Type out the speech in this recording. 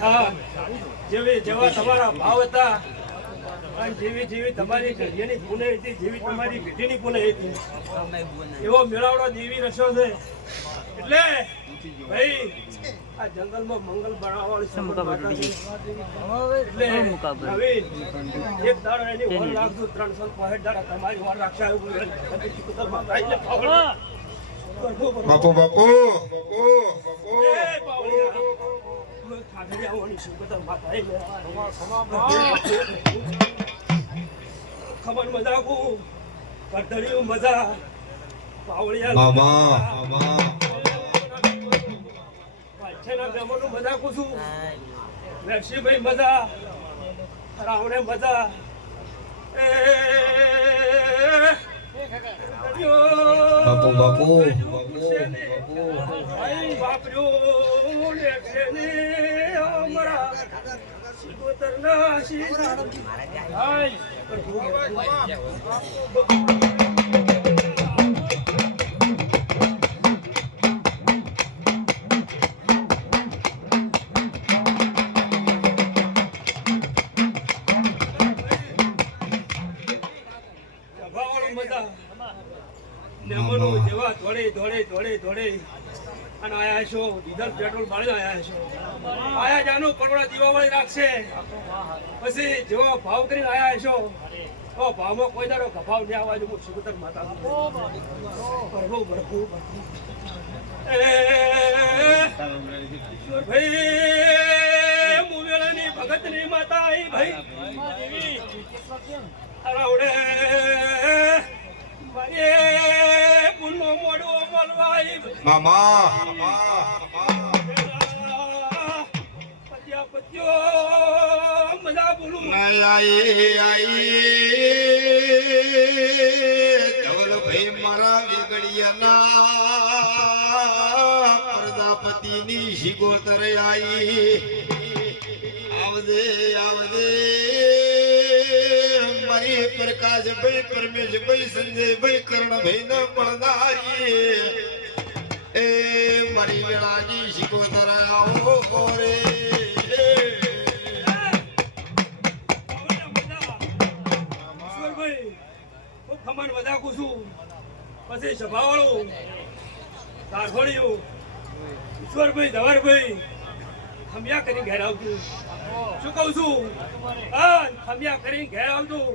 હા જેવી જેવા તમારા ભાવ હતા અને જેવી જેવી તમારી ઘડિયાની પુને હતી જેવી તમારી પેઢીની પુને હતી એવો મેળાવડો દેવી રસ્યો છે એટલે ભાઈ આ જંગલમાં મંગલ બનાવવાળી એટલે નવીન એક દાડો એની વર રાખજો 365 દાડા તમારી વર રાખશે એવું બાપુ બાપુ ખબર મજા કરતળિયું મજા પાવળિયા મામા વાછેના બ્રહ્મનું મજા છું વેક્ષીભાઈ મજા રાવણે મજા બાપુ બાપુ બાપર્યો લેખને અમારા સિગોતરના જેવા ધોળે અને આયા છો ડીઝલ પેટ્રોલ બાળી આયા છો આયા જાનું કરોડા દીવાવાળી રાખશે પછી જેવો ભાવ કરીને આયા છો તો ભાવમાં કોઈ દાડો કભાવ નહીં આવવા હું સુગતર માતા ભરવું ભાઈ મુવેલાની ભગતની માતા આઈ ભાઈ રાવડે મામા મજા બોલું ભાઈ મારા વેગડિયાના પ્રજાપતિની શિગોતર આઈ આવદે મારી પ્રકાશભાઈ પરમેશભાઈ સંજયભાઈ કર્ણભાઈ ના પડદારી એ મારી વેળાની શિકોતર આવો રે ખમણ વધાકું છું પછી સભાવાળું તારફળિયું ઈશ્વરભાઈ ધવરભાઈ ખમિયા કરી ઘેર આવતું શું કહું છું ખમિયા કરીને ઘેર આવતું